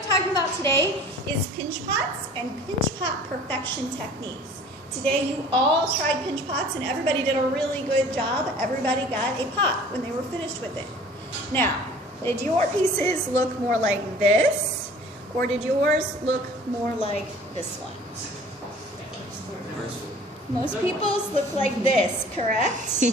I'm talking about today is pinch pots and pinch pot perfection techniques. Today you all tried pinch pots and everybody did a really good job. Everybody got a pot when they were finished with it. Now, did your pieces look more like this, or did yours look more like this one? Most people's look like this, correct?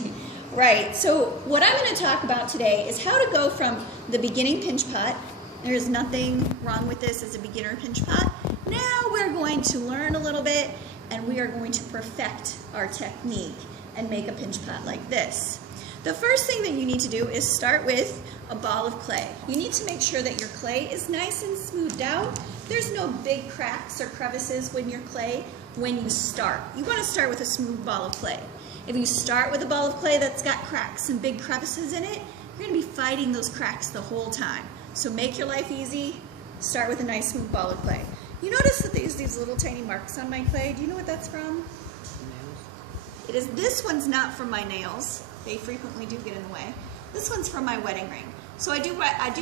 Right, so what I'm going to talk about today is how to go from the beginning pinch pot. There's nothing wrong with this as a beginner pinch pot. Now we're going to learn a little bit and we are going to perfect our technique and make a pinch pot like this. The first thing that you need to do is start with a ball of clay. You need to make sure that your clay is nice and smoothed out. There's no big cracks or crevices when your clay when you start. You want to start with a smooth ball of clay. If you start with a ball of clay that's got cracks and big crevices in it, you're going to be fighting those cracks the whole time. So make your life easy, start with a nice smooth ball of clay. You notice that there's these little tiny marks on my clay. Do you know what that's from? Nails. It is. This one's not from my nails. They frequently do get in the way. This one's from my wedding ring. So I do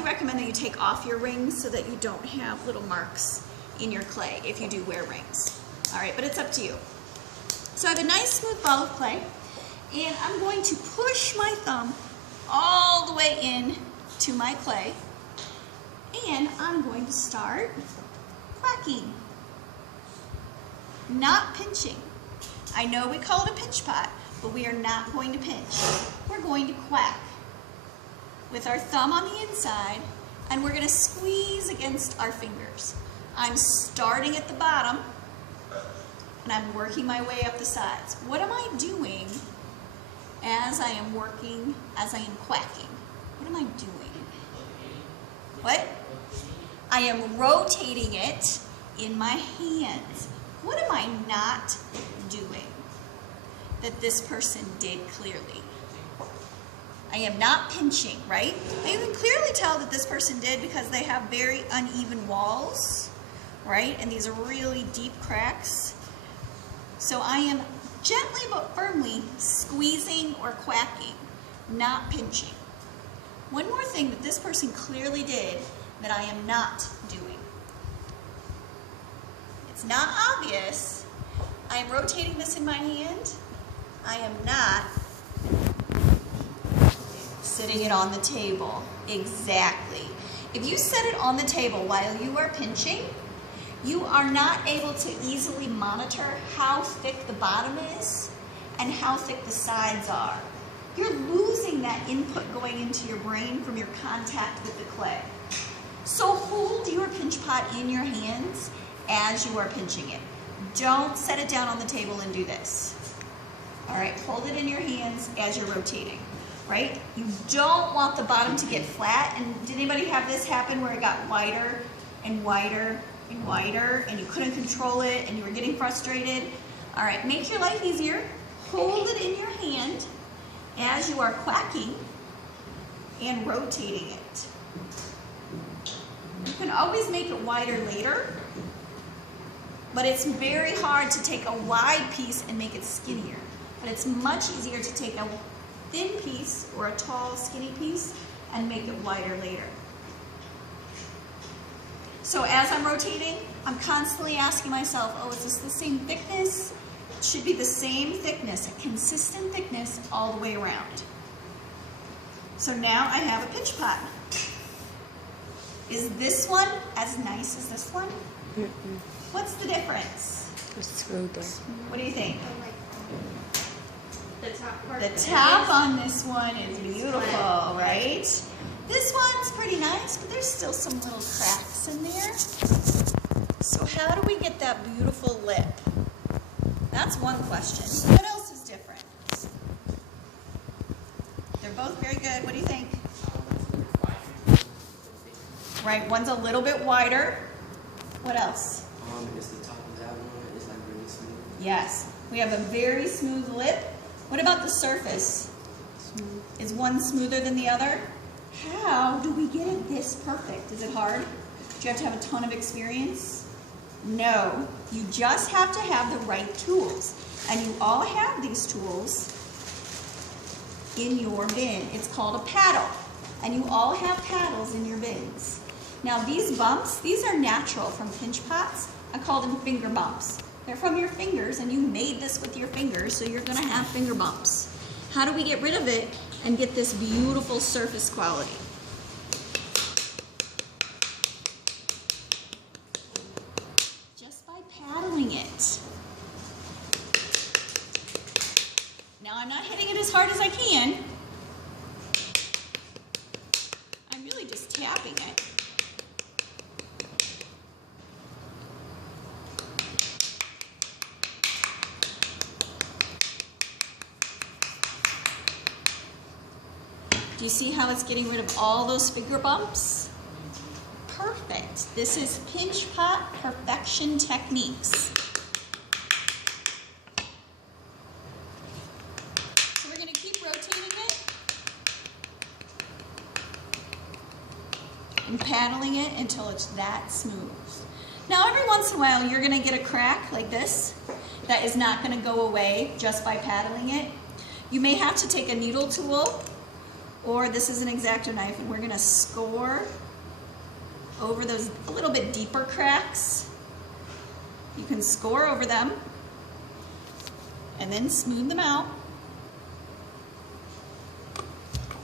recommend that you take off your rings so that you don't have little marks in your clay if you do wear rings. All right, but it's up to you. So I have a nice smooth ball of clay, and I'm going to push my thumb all the way in to my clay, and I'm going to start quacking, not pinching. I know we call it a pinch pot, but we are not going to pinch. We're going to quack with our thumb on the inside, and we're going to squeeze against our fingers. I'm starting at the bottom, and I'm working my way up the sides. What am I doing as I am working, as I am quacking? What am I doing? What? I am rotating it in my hands. What am I not doing that this person did clearly? I am not pinching, right? You can clearly tell that this person did because they have very uneven walls, right? And these are really deep cracks. So I am gently but firmly squeezing or quacking, not pinching. One more thing that this person clearly did that I am not doing. It's not obvious. I am rotating this in my hand. I am not sitting it on the table. Exactly. If you set it on the table while you are pinching, you are not able to easily monitor how thick the bottom is and how thick the sides are. You're losing that input going into your brain from your contact with the clay. So hold your pinch pot in your hands as you are pinching it. Don't set it down on the table and do this. All right, hold it in your hands as you're rotating, right? You don't want the bottom to get flat. And did anybody have this happen where it got wider and wider and wider and you couldn't control it and you were getting frustrated? All right, make your life easier. Hold it in your hand as you are quacking and rotating it. You can always make it wider later, but it's very hard to take a wide piece and make it skinnier. But it's much easier to take a thin piece or a tall, skinny piece and make it wider later. So as I'm rotating, I'm constantly asking myself, oh, is this the same thickness? It should be the same thickness, a consistent thickness all the way around. So now I have a pinch pot. Is this one as nice as this one? Mm-mm. What's the difference? It's smoother. What do you think? The top part. The top on this one is beautiful, right? This one's pretty nice, but there's still some little cracks in there. So how do we get that beautiful lip? That's one question. What else is different? They're both very good. What do you think? Right, one's a little bit wider. What else? Is the top of that one is like really smooth? Yes, we have a very smooth lip. What about the surface? Smooth. Is one smoother than the other? How do we get it this perfect? Is it hard? Do you have to have a ton of experience? No, you just have to have the right tools. And you all have these tools in your bin. It's called a paddle. And you all have paddles in your bins. Now these bumps, these are natural from pinch pots. I call them finger bumps. They're from your fingers, and you made this with your fingers, so you're gonna have finger bumps. How do we get rid of it and get this beautiful surface quality? Just by paddling it. Now I'm not hitting it as hard as I can. I'm really just tapping it. Do you see how it's getting rid of all those finger bumps? Perfect. This is pinch pot perfection techniques. So we're going to keep rotating it and paddling it until it's that smooth. Now every once in a while you're going to get a crack like this that is not going to go away just by paddling it. You may have to take a needle tool, or this is an exacto knife, and we're going to score over those a little bit deeper cracks. You can score over them and then smooth them out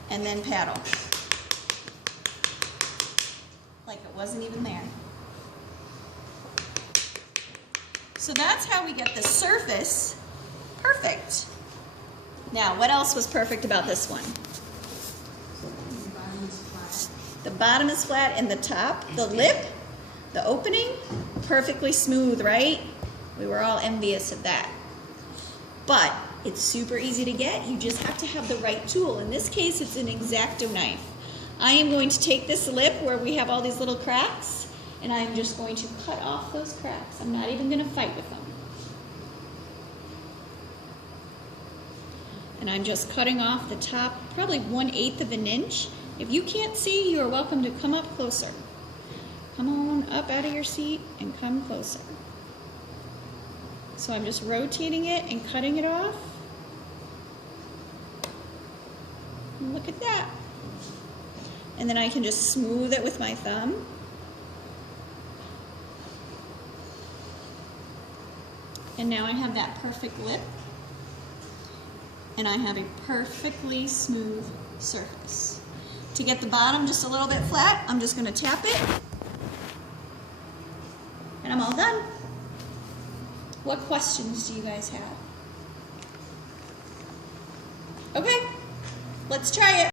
and then paddle like it wasn't even there. So that's how we get the surface perfect. Now, what else was perfect about this one? The bottom is flat and the top, the lip, the opening, perfectly smooth, right? We were all envious of that. But it's super easy to get. You just have to have the right tool. In this case, it's an exacto knife. I am going to take this lip where we have all these little cracks, and I'm just going to cut off those cracks. I'm not even going to fight with them. And I'm just cutting off the top, probably 1/8 of an inch. If you can't see, you are welcome to come up closer. Come on up out of your seat and come closer. So I'm just rotating it and cutting it off. And look at that. And then I can just smooth it with my thumb. And now I have that perfect lip. And I have a perfectly smooth surface. To get the bottom just a little bit flat, I'm just going to tap it. And I'm all done. What questions do you guys have? Okay, let's try it.